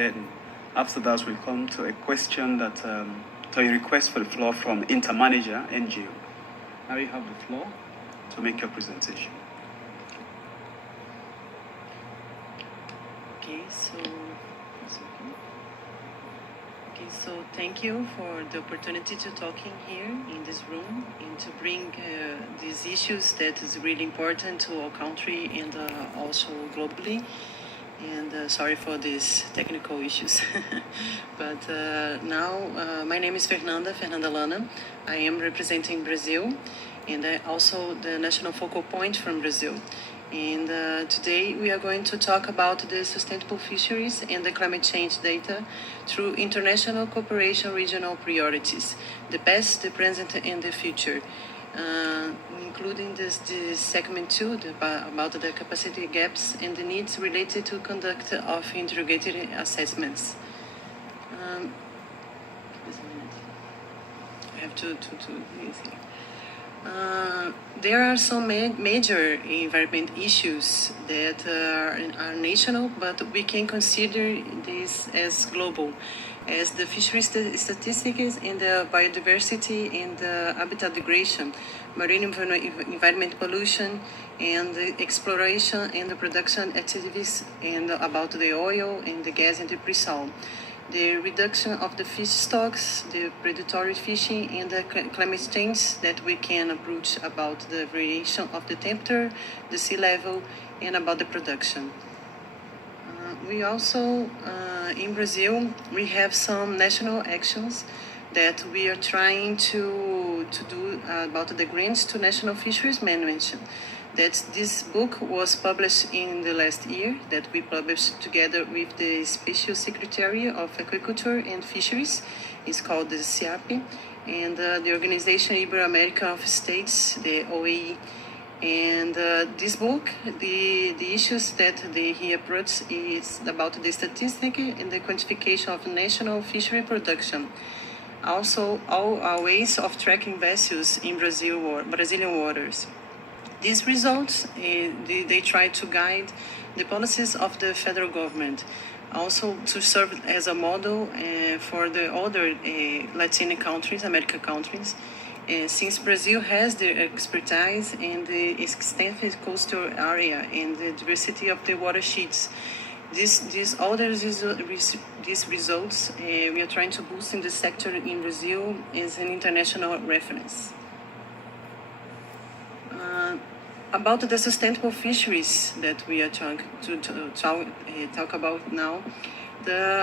And after that, we'll come to a question that, to a request for the floor from Intermanager NGO. Now you have the floor to make your presentation. So thank you for the opportunity to talking here in this room and to bring these issues that is really important to our country and also globally. And sorry for these technical issues. But now, my name is Fernanda Lana. I am representing Brazil, and I also the national focal point from Brazil. And today we are going to talk about the sustainable fisheries and the climate change data through international cooperation regional priorities, the past, the present, and the future. Including this segment 2 about the capacity gaps and the needs related to conduct of interrogated assessments. I have to use here. There are some major environment issues that are national, but we can consider this as global, as the fishery statistics and the biodiversity and the habitat degradation, marine environment pollution, and the exploration and the production activities, and about the oil and the gas and the pre-salt. The reduction of the fish stocks, the predatory fishing, and the climate change that we can approach about the variation of the temperature, the sea level, and about the production. We also, in Brazil, we have some national actions that we are trying to do about the grants to national fisheries management. That this book was published in the last year, that we published together with the Special Secretary of Agriculture and Fisheries. It's called the SIAP, and the Organization Ibero-American of States, the OAE. And this book, the issues that he approached is about the statistic and the quantification of national fishery production. Also, all our ways of tracking vessels in Brazilian waters. These results, they try to guide the policies of the federal government, also to serve as a model for the other Latin countries, American countries, since Brazil has the expertise in the extensive coastal area and the diversity of the watersheds. These results we are trying to boost in the sector in Brazil as an international reference. About the sustainable fisheries that we are trying to talk about now,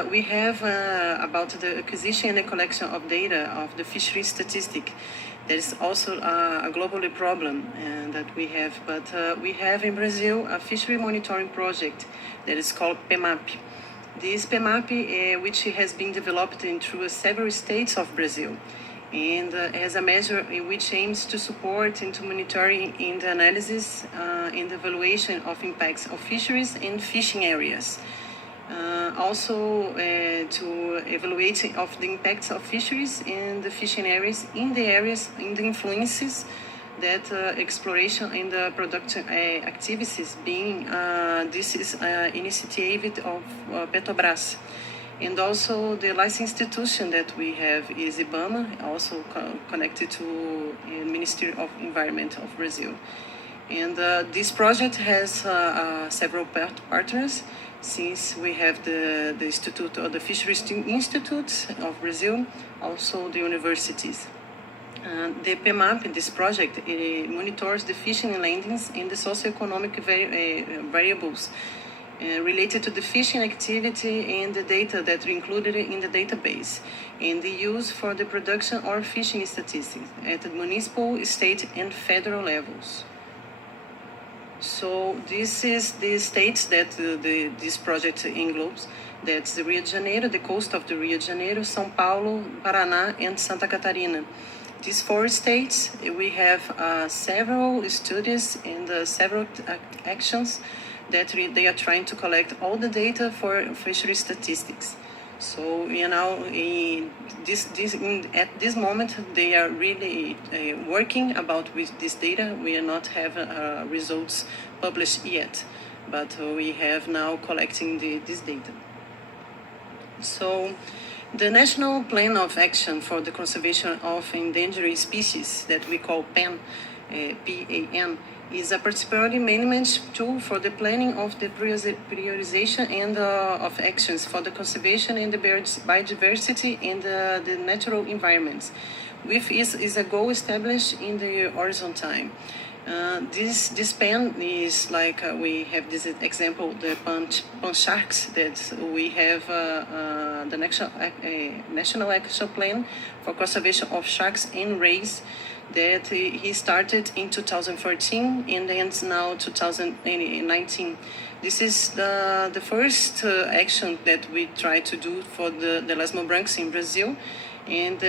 we have about the acquisition and the collection of data of the fishery statistic. That is also a global problem that we have, but we have in Brazil a fishery monitoring project that is called PEMAP. This PEMAP, which has been developed through several states of Brazil, and as a measure which aims to support and to monitor in the analysis and the evaluation of impacts of fisheries and fishing areas. Also to evaluate of the impacts of fisheries and the fishing areas in the influences that exploration and the production activities being, this is initiative of Petrobras. And also the license institution that we have is IBAMA, also connected to the Ministry of Environment of Brazil. And this project has several partners, since we have the Institute of the Fisheries Institute of Brazil, also the universities. The PEMAP, this project, it monitors the fishing landings and the socioeconomic variables related to the fishing activity and the data that are included in the database, and the use for the production or fishing statistics at the municipal, state, and federal levels. So this is the states that this project englobes. That's the Rio de Janeiro, the coast of the Rio de Janeiro, São Paulo, Paraná, and Santa Catarina. These 4 states, we have several studies and several actions that they are trying to collect all the data for fishery statistics. So, at this moment, they are really working about with this data. We are not have results published yet, but we have now collecting this data. So, the National Plan of Action for the Conservation of Endangered Species, that we call PAN, PAN, is a participatory management tool for the planning of the prioritization and of actions for the conservation and the biodiversity and the natural environments, with is a goal established in the horizon time. This pan is like we have this example, the pan sharks, that we have the national action plan for conservation of sharks and rays that he started in 2014 and ends now 2019. This is the first action that we try to do for the Lesmobranchs in Brazil, and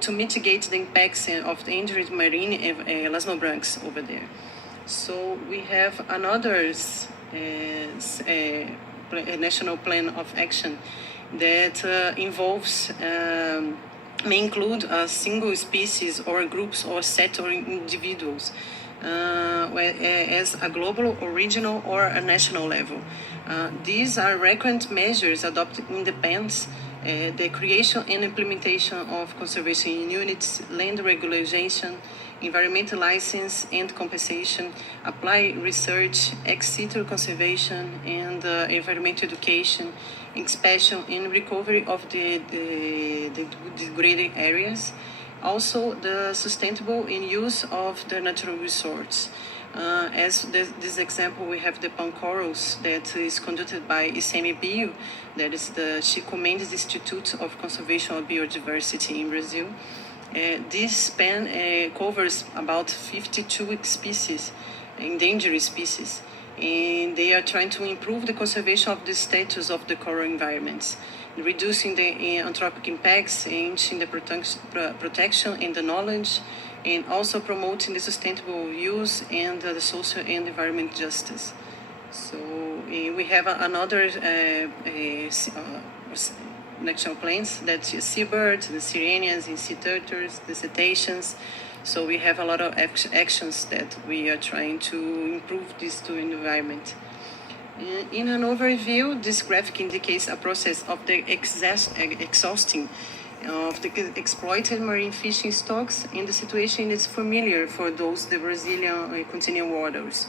to mitigate the impacts of the injured marine Lesmobranchs over there. So we have another national plan of action that involves may include a single species or groups or set or individuals as a global, regional, or a national level. These are recurrent measures adopted in the PANs, the creation and implementation of conservation units, land regularization, environmental license and compensation, applied research, ex situ conservation, and environmental education, inspection and recovery of the degraded areas. Also, the sustainable in use of the natural resources. As this example, we have the pan corals that is conducted by ICMBio, that is the Chico Mendes Institute of Conservation of Biodiversity in Brazil. This pan covers about 52 species, endangered species, and they are trying to improve the conservation of the status of the coral environments, reducing the anthropic impacts, enhancing the protection and the knowledge, and also promoting the sustainable use and the social and environment justice. So we have another national plans, that's seabirds, the sirenians, and sea turtles, the cetaceans. So we have a lot of actions that we are trying to improve this to environment. In an overview, this graphic indicates a process of the exhausting of the exploited marine fishing stocks, and the situation is familiar for those the Brazilian continental waters.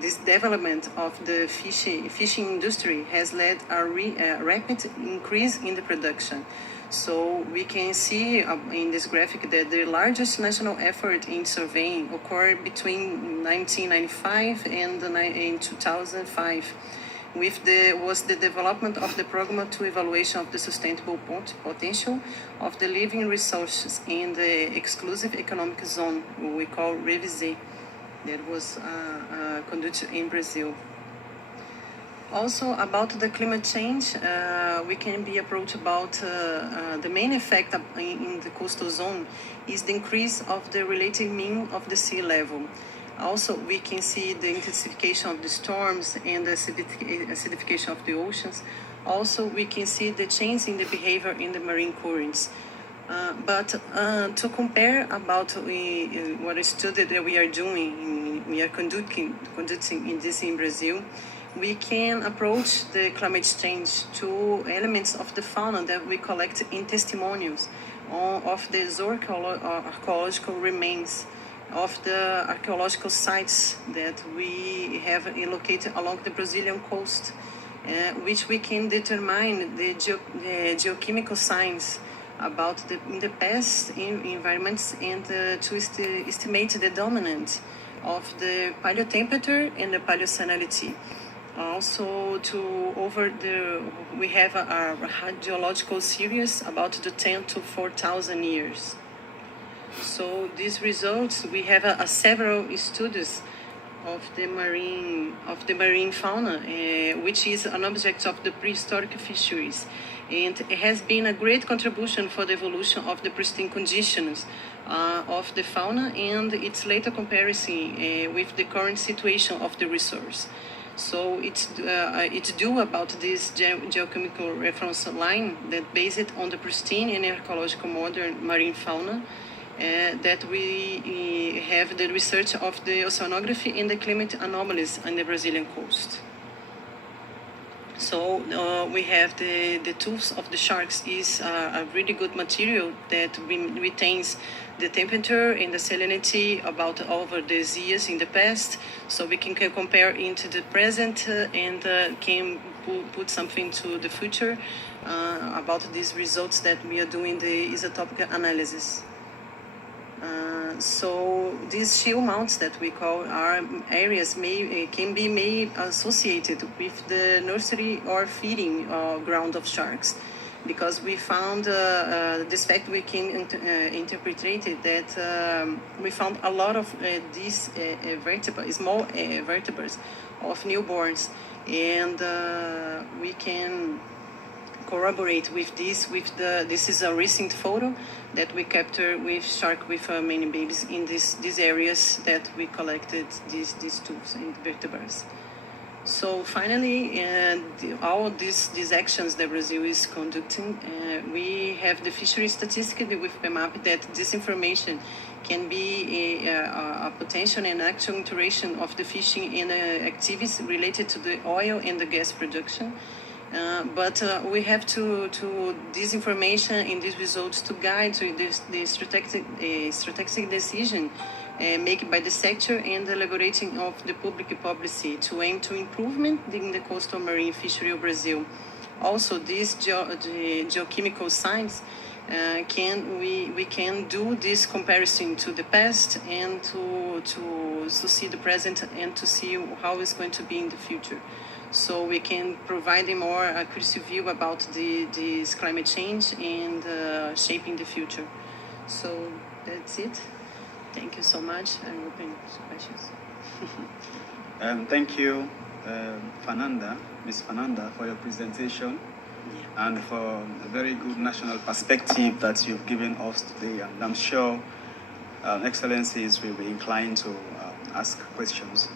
This development of the fishing industry has led a rapid increase in the production. So we can see in this graphic that the largest national effort in surveying occurred between 1995 and 2005. Was the development of the program to evaluation of the sustainable potential of the living resources in the exclusive economic zone, we call REVISE, that was conducted in Brazil. Also, about the climate change, we can be approached about the main effect in the coastal zone is the increase of the relative mean of the sea level. Also, we can see the intensification of the storms and the acidification of the oceans. Also, we can see the change in the behavior in the marine currents. But to compare about what a study that we are doing, we are conducting in this in Brazil, we can approach the climate change to elements of the fauna that we collect in testimonials of the archaeological remains, of the archaeological sites that we have located along the Brazilian coast, which we can determine the geochemical signs about in the past environments, and to estimate the dominance of the paleotemperature and the paleosalinity. Also, we have a geological series about the 10 to 4,000 years. So these results, we have several studies of the marine fauna, which is an object of the prehistoric fisheries, and it has been a great contribution for the evolution of the pristine conditions of the fauna and its later comparison with the current situation of the resource. So it's due about this geochemical reference line that based on the pristine and ecological modern marine fauna, that we have the research of the oceanography and the climate anomalies on the Brazilian coast. So we have the tooth of the sharks is a really good material that retains the temperature and the salinity about over these years in the past. So we can compare into the present and can put something to the future about these results that we are doing the isotopic analysis. So these shield mounts that we call are areas can be made associated with the nursery or feeding ground of sharks, because we found this fact we can interpret it that we found a lot of these small vertebrates of newborns, and we can corroborate with this is a recent photo that we captured with shark with many babies in these areas that we collected these tools and vertebrates. So finally, all these actions that Brazil is conducting, we have the fishery statistic with PEMAP that this information can be a potential and actual iteration of the fishing and activities related to the oil and the gas production. But we have to this information and these results to guide to the strategic decision made by the sector and elaborating of the public policy to aim to improvement in the coastal marine fishery of Brazil. Also, these the geochemical science we can do this comparison to the past and to see the present and to see how it's going to be in the future. So we can provide a more accurate view about this climate change and shaping the future. So that's it. Thank you so much. I'm open to questions. Thank you, Ms. Fernanda, for your presentation and for a very good national perspective that you've given us today. And I'm sure Excellencies will be inclined to ask questions.